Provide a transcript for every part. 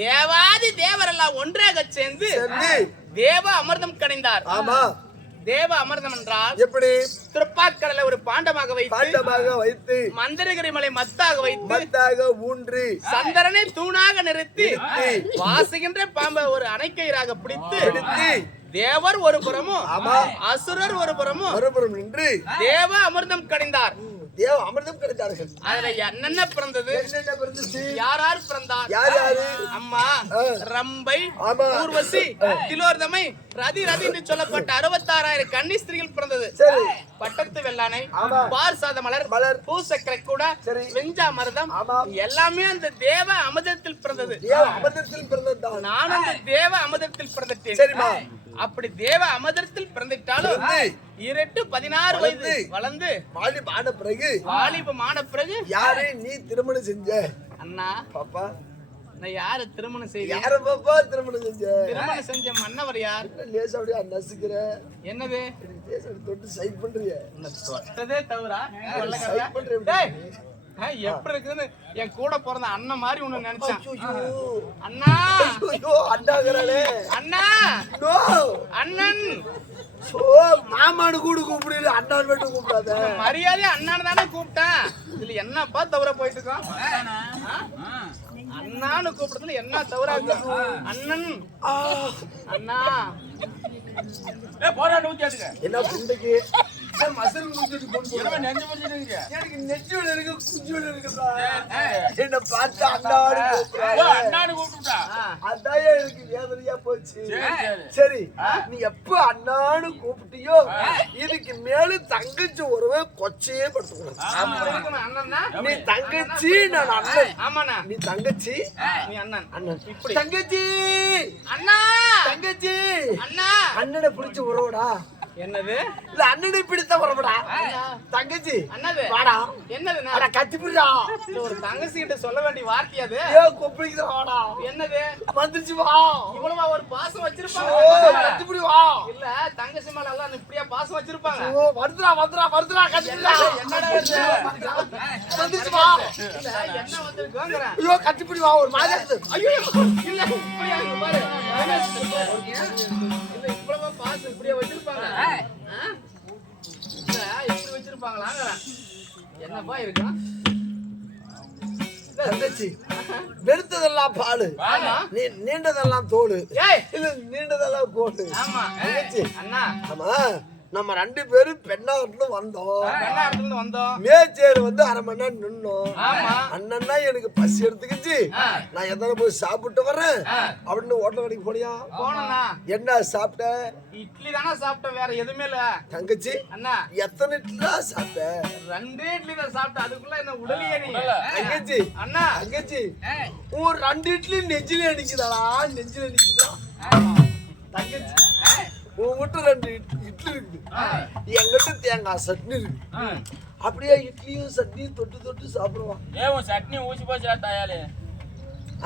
தேவாதி தேவரெல்லாம் ஒன்றாக சேர்ந்து தேவ அமிர்தம் கடைந்தார். ஆமா, தேவ அமிர்தம் என்றால் எப்படி? திருப்பாற்கடலை ஒரு பாண்டமாக வைத்து மந்திரகிரி மலை மத்தாக ஊன்றி சந்திரனை தூணாக நிறுத்தி வாசுகின்ற பாம்பை ஒரு அணைக்கயிறாக பிடித்து தேவர் ஒரு புறமும் அசுரர் ஒரு புறமும் நின்று தேவ அமிர்தம் கடைந்தார். தேவ அமிர்தம் கிடைத்தார்கள். அதுல என்னென்ன பிறந்தது? யார் யார் பிறந்தார்? அம்மா ரம்பை, ஊர்வசி, திலோர்தமை, ரதி என்று சொல்லப்பட்ட 66,000 கன்னி ஸ்திரீகள் பிறந்தது. பட்டத்து வெள்ளானை, பார்சாத மலர், பூசக்கரை கூட, வெஞ்சா மருதம் எல்லாமே அந்த தேவ அமிர்தத்தில் பிறந்தது. நானும் அந்த தேவ அமிர்தத்தில் பிறந்துட்டேன். அப்படி தேவ அமிர்தத்தில் பிறந்துட்டாலும் 16 வயது வளர்ந்து வாலிபமான பிறகு யாரே நீ திருமணம் செஞ்ச? அண்ணா பாப்பா, நான் யாரு திருமணம் செய்ய? யார பாப்பா திருமணம் செஞ்ச? திருமணம் செஞ்ச மன்னவர் யார்? லேசா அப்படியே நசுக்குற. என்னது லேசா தொட்டு சைட் பண்றியே? தொட்டதே தவறா? சைட் பண்றே. எப்படி இருக்குன்னு என் கூட பிறந்த அண்ணன் மாதிரி ஒண்ணு நினைச்சேன். அண்ணா அண்ணாங்கிறாளே. அண்ணா அண்ணன் மாமானு கூட கூப்பிடு, அண்ணான் மட்டும் கூப்பிடாத. மரியாதை அண்ணான்னு தானே கூப்பிட்டேன். இதுல என்னப்பா தவற போயிட்டு இருக்கோம்? அண்ணான்னு கூப்பிடுறதுல என்ன தவறா இருக்கு? அண்ணன் அண்ணா போடா நூத்தியாட்டுங்க. என்ன புண்டைக்கு மசல் முடிச்சிட்டு போன் நெஞ்சு முடிச்சிட்டு எனக்கு நெஞ்சு இருக்கு, குஞ்சு இருக்குடா. என்ன பார்த்தா அண்ணான்னு கூப்பிட்டா அதான் எனக்கு வேதனையா போச்சு. சரி, நீ எப்ப அண்ணான்னு கூப்பிட்டியோ இதுக்கு மேல தங்கச்சி ஒருவே கொச்சையே படுத்துக்கணும். நீ தங்கச்சி, நான் அண்ணன். ஆமாண்ணா, நீ தங்கச்சி, நீ அண்ணன். அண்ணன் இப்படி தங்கச்சி, அண்ணா தங்கச்சி, அண்ணா. அண்ணனை பிடிச்ச உறவுடா. என்னது? இல்ல அண்ணனை பிடித்த உறவுடா. தங்கச்சி அண்ணது வாடா. என்னதுண்ணா? அட கத்திப்புடா. ஒரு தங்கச்சி கிட்ட சொல்ல வேண்டிய வார்த்தை அது. கொப்பிடிக்குது வாடா. என்னது? வந்துருச்சு வா. இவ்வளவா ஒரு பாசம் வச்சிருப்பாங்க? கத்திப்புடி வா. இல்ல தங்கச்சி மேல எல்லாம் இப்படியா பாசம் வச்சிருப்பாங்க? வருதுடா கத்திப்புடா. என்னடா இது? வந்துருச்சு வா. இல்ல என்ன வந்திருக்குங்கற? ஐயோ கத்திப்புடி வா. ஒரு மாதிரி இருக்கு. ஐயோ இல்ல இப்படியா இங்க பாரு. இல்ல இவ்வளவா பாசம் இப்படியே வச்சிருப்பாங்க? இல்ல இப்படி வச்சிருப்பாங்களாங்கற? என்னப்பா இருக்கு? தங்கச்சி வெறுத்ததெல்லாம் பாலு, நீண்டதெல்லாம் தோடு, இல்ல நீண்டதெல்லாம் கோடு. ஆமா அண்ணா. ஆமா, நம்ம 2 பேரும் பெண்ணாட்டுல வந்தோம். மேச்சேரி வந்து 1/2 மணி நேரம் நின்னோம். அண்ணன்னா எனக்கு பசி எடுத்துக்கிச்சு, நான் எத்தனை போய் சாப்பிட்டு வர்றேன் அப்படின்னு ஹோட்டல் கடைக்கு போனியா? என்ன சாப்பிட்ட? இட்லி தானே சாப்பிட்டேன், வேற எதுவுமே இல்ல. தங்கச்சி அண்ணா எத்தனை இட்லி தான் சாப்பிட்ட? 2 இட்லி தான் சாப்பிட்டேன். அதுக்குள்ள என்ன உடலியே நீ? தங்கச்சி அண்ணா தங்கச்சி ஒரு 2 இட்லி நெஞ்சில அடிக்குதாடா, நெஞ்சில அடிக்குதா? தங்கச்சி உங்ககிட்ட 2 இட்லி இருக்கு, என்கிட்ட தேங்காய் சட்னி இருக்கு. அப்படியே இட்லியும் சட்னியும் தொட்டு சாப்பிடுவான். ஏன் சட்னி ஊசி போச்சுடா தாயாலே?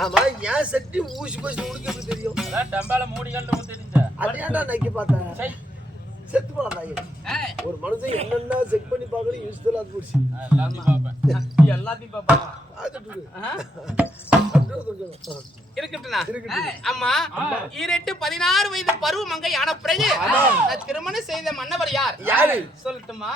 ஆமா, ஏன் சட்னி ஊசி போச்சு உனக்கு எப்படி தெரியும்? அதான் டம்பால மூடிகள்னு தெரிஞ்சா. அதையாண்டா நக்கி பார்த்தேன். செத்து போலாம் தாயே. ஒரு மனுஷன் என்னென்ன செக் பண்ணி பார்க்கணும் யூஸ்ஃபுல்லா போச்சு. எல்லாத்தையும் பாப்பேன். இருக்கட்டும்னா அம்மா 16 வயது பருவ மங்கை ஆன பிறகு திருமணம் செய்த மன்னவர் யார்? சொல்லட்டுமா?